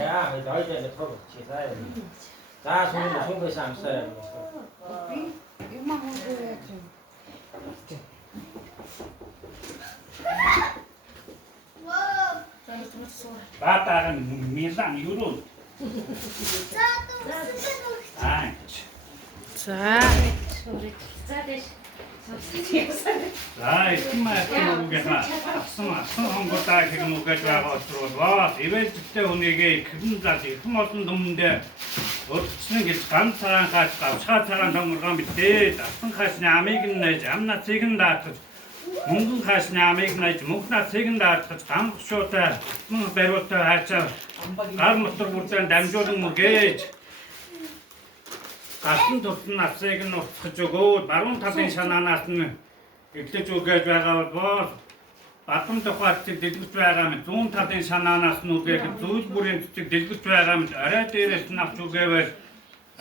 Ja, mit Leute mit Druck. Da so ein Samstag. Батаран мизан юруу. Аа. За. За ихмээгүй асан хонгодаа гэнүүгээ байгаа учраас ивэлттэй хүнийгээ хэрхэн зал ихм олон дүмэндээ өдөрчнө гэж ганцхан хаач давчгаа цагаан тонгоргон битээ асан хаасны амийг нь нээж амнацыг нь даатгаж мөнгөн хаасны амийг нээж мөнхнацыг нь даатгаж гамгшуутай мөн бариутай хаачаа гар мотор бүрдэн дамжуулан мөгөөж гасан тусны насыг нь уцгаж өгөөд баруун талын шанаанаас нь эглэж өгөөж байгаа бол Батан тухайд дэлгэж байгаа мэт зүүн талын шанаанаас нь үгээд зүйл бүрийн цэцэг дэлгэж байгаа мэт арай дээрээс нь авч үгээвэр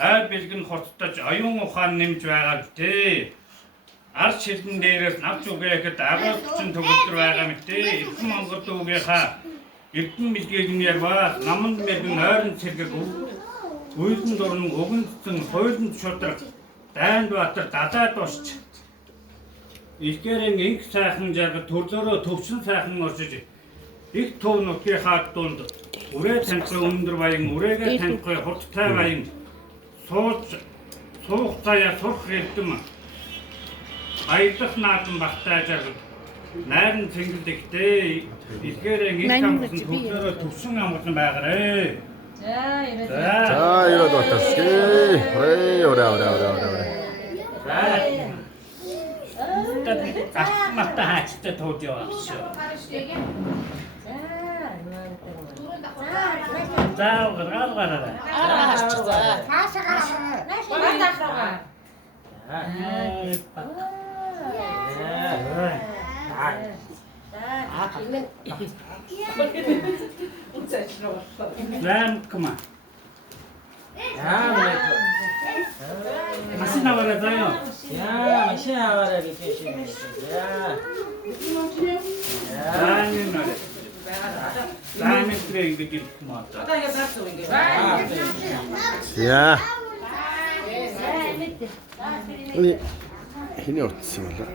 ай бэлгэн хорцтож оюун ухаан нэмж байгаа битээ. Ард шилэн дээрээс авч үгээхэд агуу хүчин төгөлдөр байгаа мэтээ. Эрхэм Монгол үгийнхаа эрдэн мэдгийг нь ярваа наманд мэргэн ойрон цэргэг үйлдэн дурн өгөнцөн хойлонд шудраг дайнд батар дадаад босч Илгээрэн инх сайхан жаргал төрлөөрөө төвчин сайхан оршиж их төв нутгийнхаа дунд үрээ танхи өндөр баян үрээгээ танхи хурдтай баян суух цаяа сурах эрдэм баялах наадам багтаа жаргал найран цэнгэлдэгтэй илгээрэн инх хамсан төрлөөрөө төвчин амгалан байгаарэ. 자, 이러도 어떻게? 오래. 맞다 하치때 도디어 왔어. 자, 가라. 난 그만. Ja, 다시 나와라요. ja, misschien waren we een ja. 라면 나래. 라면 트레인 그게 그만. 야. 아니, 힘이 없지 몰라.